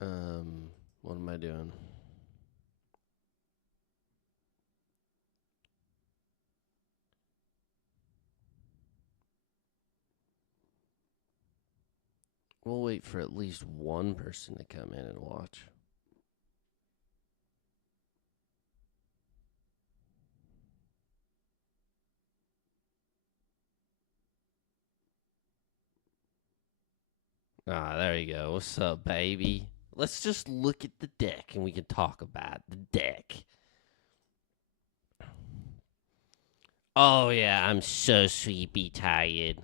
What am I doing? We'll wait for at least one person to come in and watch. Ah, there you go. What's up, baby? Let's just look at the deck and we can talk about the deck. Oh yeah, I'm so sleepy tired.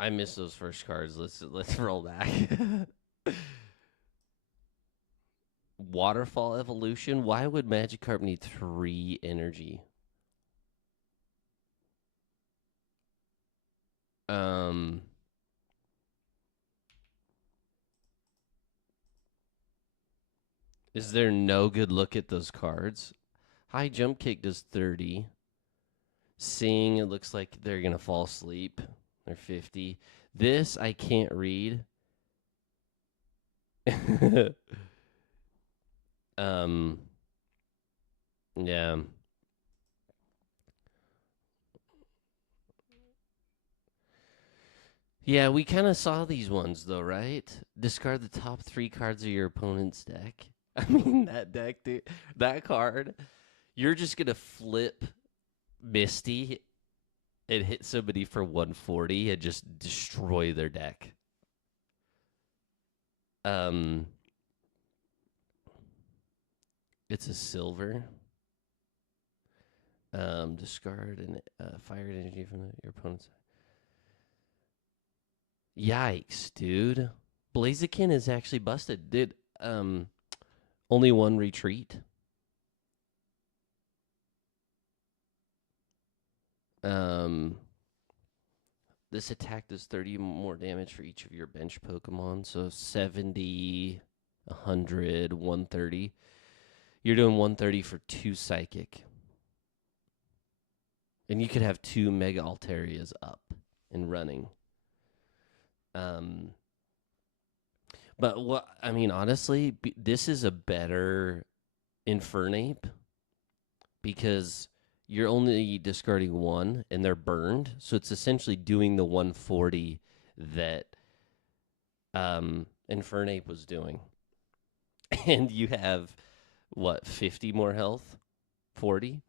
I miss those first cards. Let's roll back. Waterfall evolution. Why would Magikarp need 3 energy? Um, is there no good look at those cards? High jump kick does 30. Seeing, it looks like they're gonna fall asleep. They're 50. This I can't read. um, yeah. Yeah, we kind of saw these ones though, right? Discard the top 3 cards of your opponent's deck. I mean, that deck, dude, that card, you're just gonna flip Misty and hit somebody for 140 and just destroy their deck. Um, it's a silver. Discard and fired energy from your opponent's. Yikes, dude! Blaziken is actually busted. Did only 1 retreat. Um, this attack does 30 more damage for each of your bench Pokemon. So 70, 100, 130. You're doing 130 for 2 Psychic. And you could have 2 Mega Altarias up and running. Um, but what I mean, honestly, this is a better Infernape because you're only discarding 1 and they're burned. So it's essentially doing the 140 that Infernape was doing. And you have what, 50 more health? 40?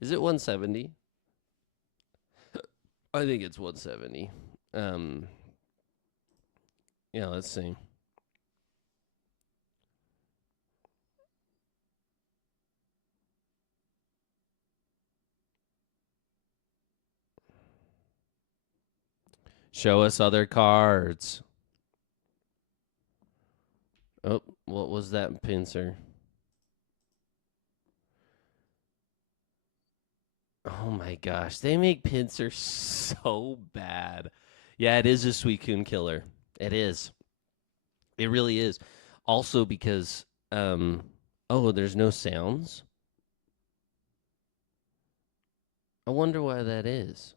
Is it 170? I think it's 170. Um yeah, let's see. Show us other cards. Oh, what was that pincer? Oh my gosh, they make pincers so bad. Yeah, it is a Suicune killer. It is. It really is. Also because oh, there's no sounds. I wonder why that is.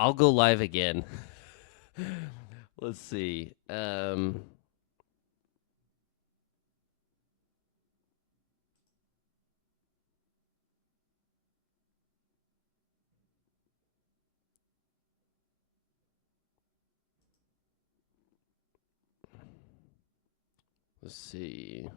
I'll go live again. Let's see. Let's see.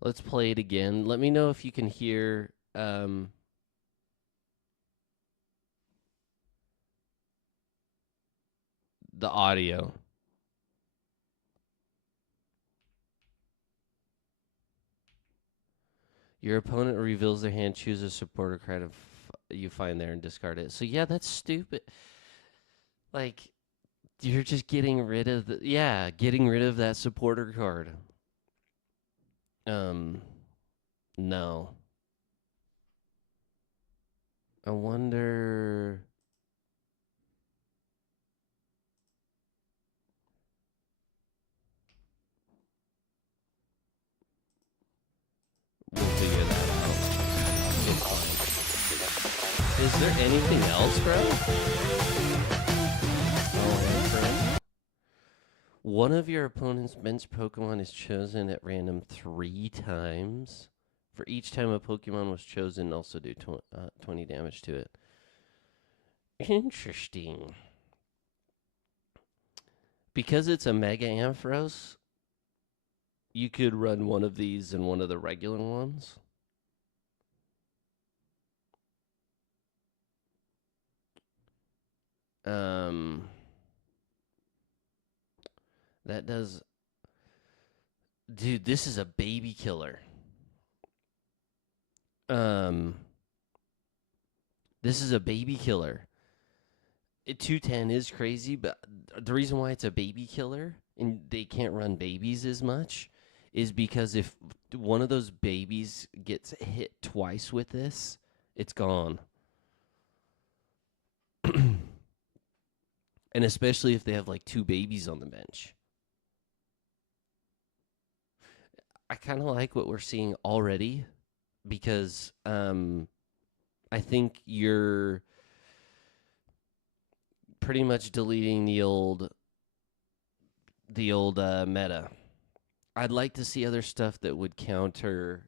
Let's play it again. Let me know if you can hear the audio. Your opponent reveals their hand, choose a supporter card you find there and discard it. So yeah, that's stupid. Like you're just getting rid of getting rid of that supporter card. Um No. I wonder. We'll figure that out. It's fine. Is there anything else, bro? Oh, friend. One of your opponent's bench Pokemon is chosen at random 3 times. For each time a Pokemon was chosen, also do 20 damage to it. Interesting. Because it's a Mega Ampharos, you could run one of these and one of the regular ones. That does... Dude, this is a baby killer. This is a baby killer. 210 is crazy, but the reason why it's a baby killer and they can't run babies as much is because if one of those babies gets hit twice with this, it's gone. And especially if they have like 2 babies on the bench. I kind of like what we're seeing already because I think you're pretty much deleting the old meta. I'd like to see other stuff that would counter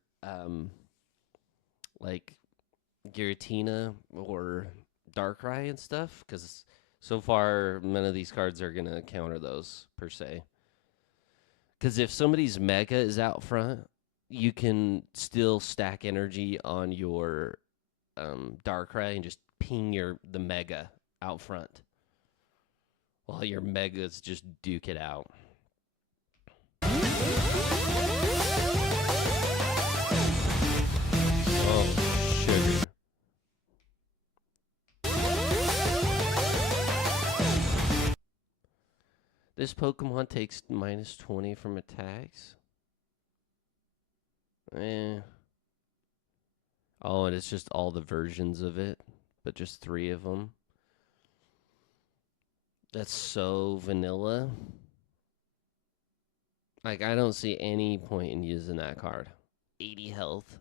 like Giratina or Darkrai and stuff, because so far none of these cards are gonna counter those per se. Because if somebody's Mega is out front, you can still stack energy on your Darkrai and just ping the Mega out front, while your Megas just duke it out. Oh, sugar. This Pokemon takes minus 20 from attacks. Oh, and it's just all the versions of it, but just 3 of them. That's so vanilla. Like, I don't see any point in using that card. 80 health.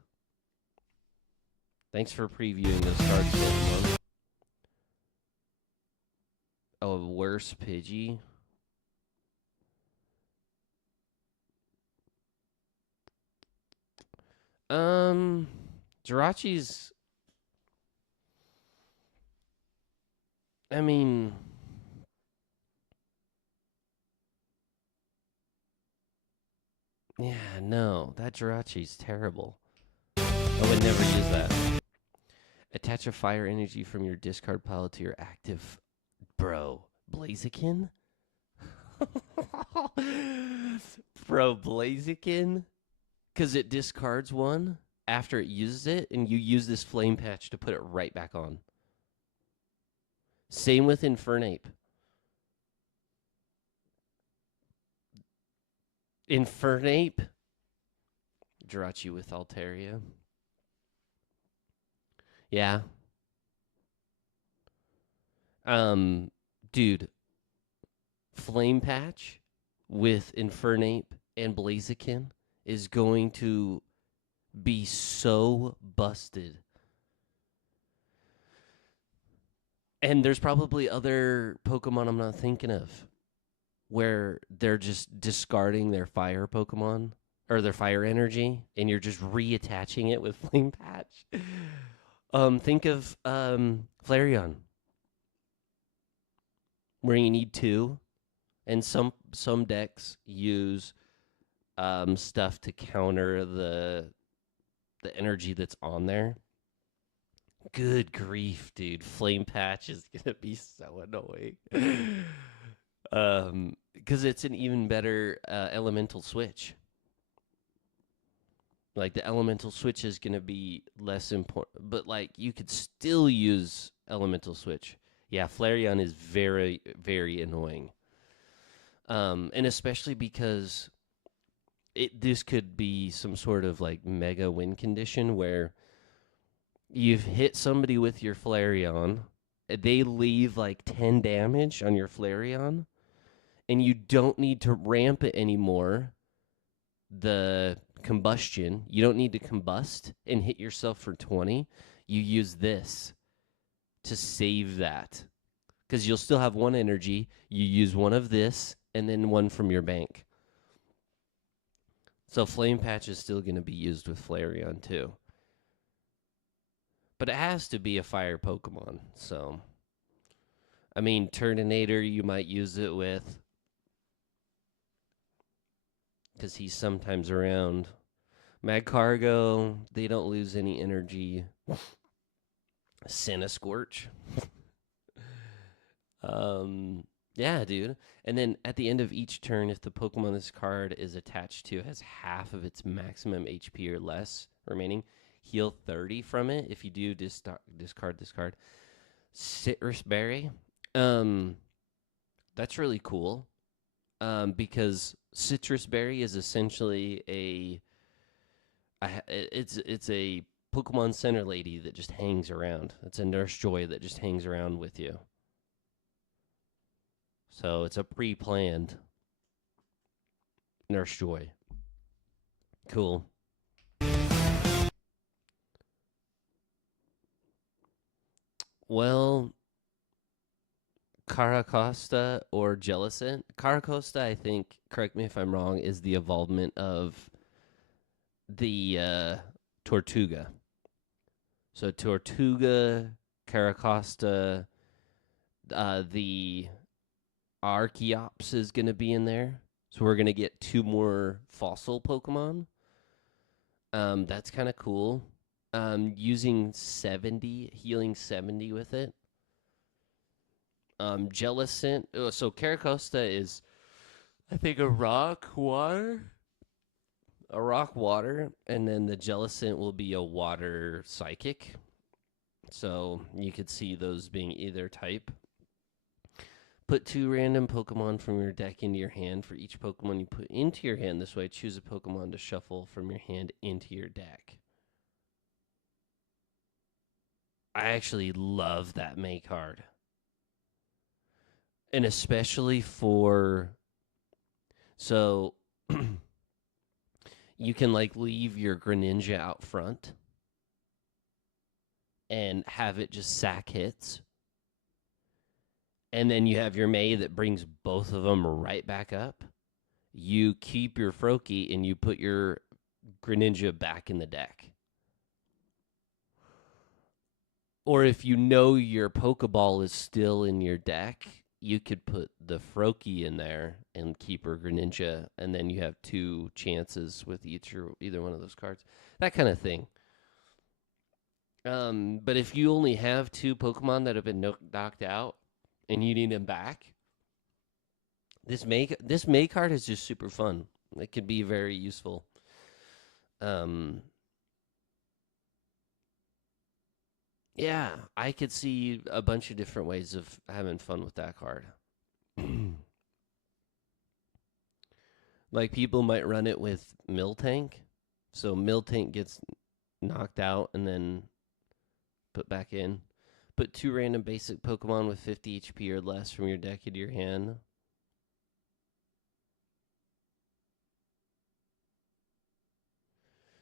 Thanks for previewing this card, Pokemon. Oh, worse Pidgey. Jirachi's... I mean... Yeah, no. That Jirachi's terrible. I would never use that. Attach a fire energy from your discard pile to your active... Bro, Blaziken? Bro, Blaziken? Because it discards one after it uses it, and you use this flame patch to put it right back on. Same with Infernape. Infernape? Jirachi with Altaria. Yeah. Dude, Flame Patch with Infernape and Blaziken is going to be so busted. And there's probably other Pokemon I'm not thinking of where they're just discarding their fire Pokemon or their fire energy, and you're just reattaching it with Flame Patch. Think of Flareon, where you need 2, and some decks use stuff to counter the energy that's on there. Good grief, dude! Flame Patch is gonna be so annoying. Because it's an even better elemental switch. Like, the elemental switch is gonna be less important, but like you could still use elemental switch. Yeah, Flareon is very, very annoying. And especially because this could be some sort of like mega win condition where you've hit somebody with your Flareon, they leave like 10 damage on your Flareon, and you don't need to ramp it anymore. The combustion, you don't need to combust and hit yourself for 20. You use this to save that because you'll still have one energy. You use one of this and then one from your bank. So Flame Patch is still going to be used with Flareon too. But it has to be a fire Pokemon. So, I mean, Turninator you might use it with because he's sometimes around. Magcargo, they don't lose any energy. Cinescorch. Yeah, dude. And then at the end of each turn, if the Pokemon this card is attached to has half of its maximum HP or less remaining, heal 30 from it. If you do, discard this card. Citrus Berry. That's really cool. Because Citrus Berry is essentially it's a Pokemon Center lady that just hangs around. It's a Nurse Joy that just hangs around with you. So it's a pre-planned Nurse Joy. Cool. Well, Caracosta or Jellicent. Caracosta, I think, correct me if I'm wrong, is the evolvement of the Tortuga. So Tortuga, Caracosta, the Archeops is going to be in there. So we're going to get 2 more fossil Pokemon. That's kind of cool. Using 70, healing 70 with it. Jellicent. So Caracosta is, I think, a rock water. And then the Jellicent will be a water psychic. So you could see those being either type. Put 2 random Pokemon from your deck into your hand for each Pokemon you put into your hand. This way, choose a Pokemon to shuffle from your hand into your deck. I actually love that May card. And especially for... So, you can, like, leave your Greninja out front and have it just sack hits. And then you have your May that brings both of them right back up. You keep your Froakie and you put your Greninja back in the deck. Or if you know your Pokeball is still in your deck, you could put the Froakie in there and keep her Greninja, and then you have 2 chances with either one of those cards. That kind of thing. But if you only have 2 Pokemon that have been knocked out, and you need them back, this May card is just super fun. It could be very useful. Yeah, I could see a bunch of different ways of having fun with that card. Like people might run it with Miltank. So Miltank gets knocked out and then put back in. Put 2 random basic Pokemon with 50 HP or less from your deck into your hand.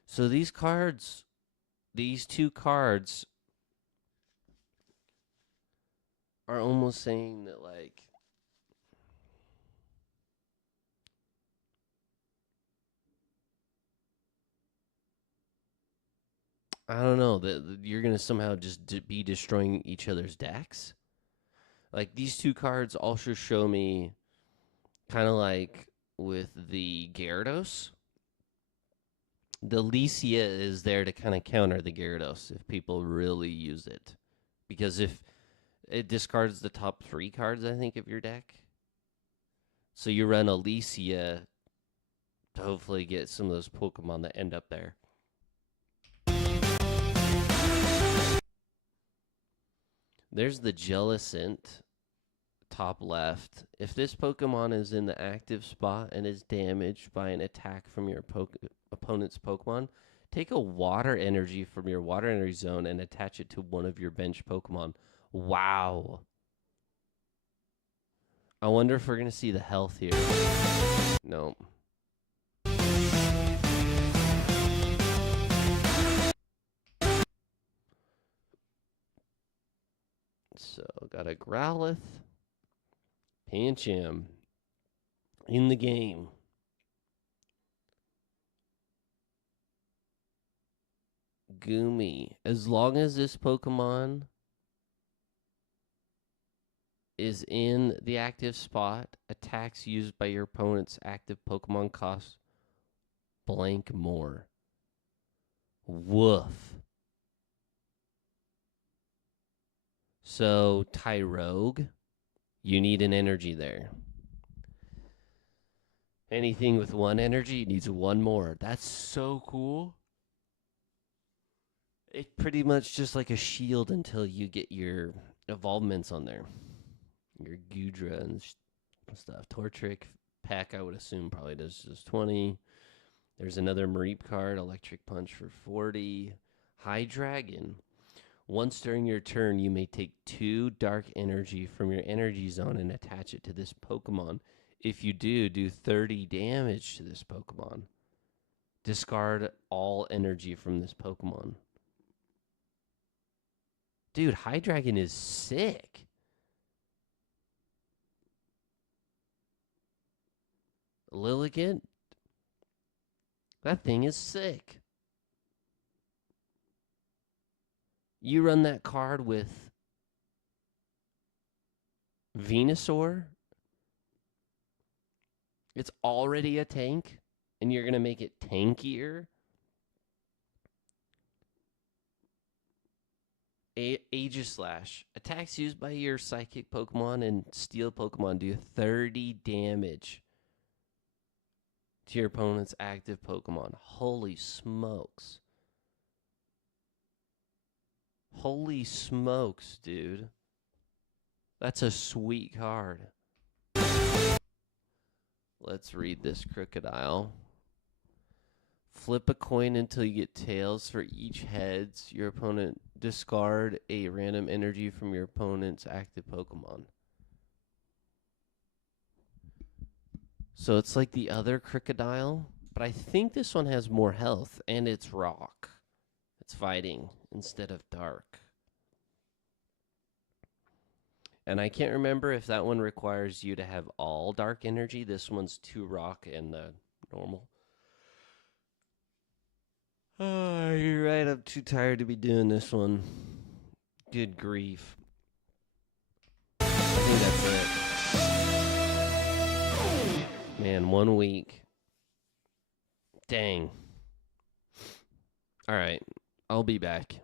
So these 2 cards are almost saying that, like, I don't know, that you're going to somehow just be destroying each other's decks. Like, these 2 cards also show me kind of like with the Gyarados. The Licia is there to kind of counter the Gyarados if people really use it. Because if it discards the top 3 cards, I think, of your deck. So you run a Licia to hopefully get some of those Pokemon that end up there. There's the Jellicent top left. If this Pokemon is in the active spot and is damaged by an attack from your opponent's Pokemon, take a water energy from your water energy zone and attach it to one of your bench Pokemon. Wow. I wonder if we're going to see the health here. Nope. So, got a Growlithe. Pancham in the game. Goomy. As long as this Pokemon is in the active spot, attacks used by your opponent's active Pokemon cost blank more. Woof. So, Tyrogue, you need an energy there. Anything with one energy needs one more. That's so cool. It's pretty much just like a shield until you get your evolvements on there. Your Gudra and stuff. Tortric pack, I would assume, probably does just 20. There's another Mareep card, Electric Punch for 40. High Dragon. Once during your turn, you may take 2 dark energy from your energy zone and attach it to this Pokemon. If you do 30 damage to this Pokemon. Discard all energy from this Pokemon. Dude, High Dragon is sick. Lilligant. That thing is sick. You run that card with Venusaur. It's already a tank, and you're going to make it tankier. Aegislash. Attacks used by your Psychic Pokemon and Steel Pokemon do 30 damage to your opponent's active Pokemon. Holy smokes. Holy smokes, dude. That's a sweet card. Let's read this Crocodile. Flip a coin until you get tails. For each heads, your opponent discard a random energy from your opponent's active Pokemon. So it's like the other Crocodile, but I think this one has more health, and it's rock. It's fighting instead of dark. And I can't remember if that one requires you to have all dark energy. This one's 2 rock and normal. Oh, you're right. I'm too tired to be doing this one. Good grief. I think that's it. Man, 1 week. Dang. All right. I'll be back.